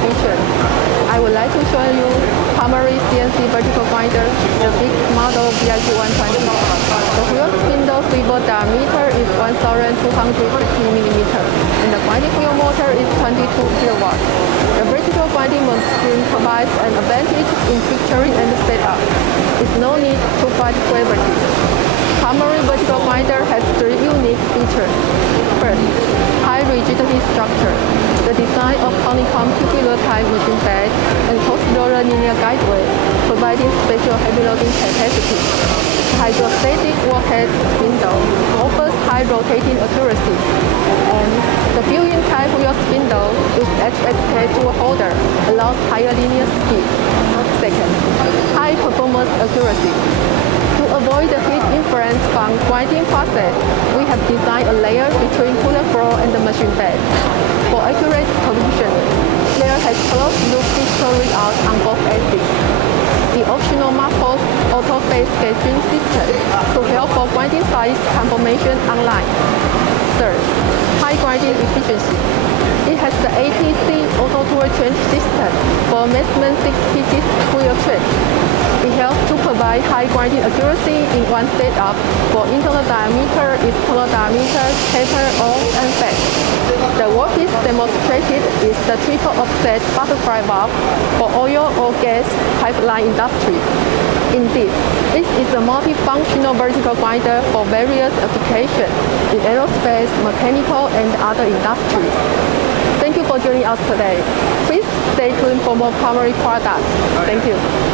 features. I would like to show you Palmary CNC vertical grinder, the big model VIG-120. The wheel spindle swivel diameter is 1,250 mm, and the grinding wheel motor is 22 kilowatts. The vertical grinding machine provides an advantage in fixturing and setup. It's no need to fight gravity. Palmary vertical grinder has three unique features. First, high rigidity structure. The design of honeycomb tubular type machine bed and post-roller linear guideway, providing special heavy loading capacity. Hydrostatic workhead spindle offers high rotating accuracy, and the built-in type wheel spindle with HSK tool holder allows higher linear speed. Second, high performance accuracy. To avoid the heat inference from grinding process, we have designed a layer between cooler floor and the machine bed. For accurate positioning, layer has closed-loop digital readout on both axes. The optional Marcos auto-phase gauging system to help for grinding size confirmation online. Third, high grinding efficiency. It has the APC auto tool change system for maximum 6 pieces wheel change. It helps to provide high grinding accuracy in one setup for internal diameter, external diameter, taper, or unfed. The workpiece demonstrated is the triple offset butterfly valve for oil or gas pipeline industry. Indeed, this is a multifunctional vertical grinder for various applications in aerospace, mechanical, and other industries. Thank you for joining us today. Please stay tuned for more Palmary products. Thank you.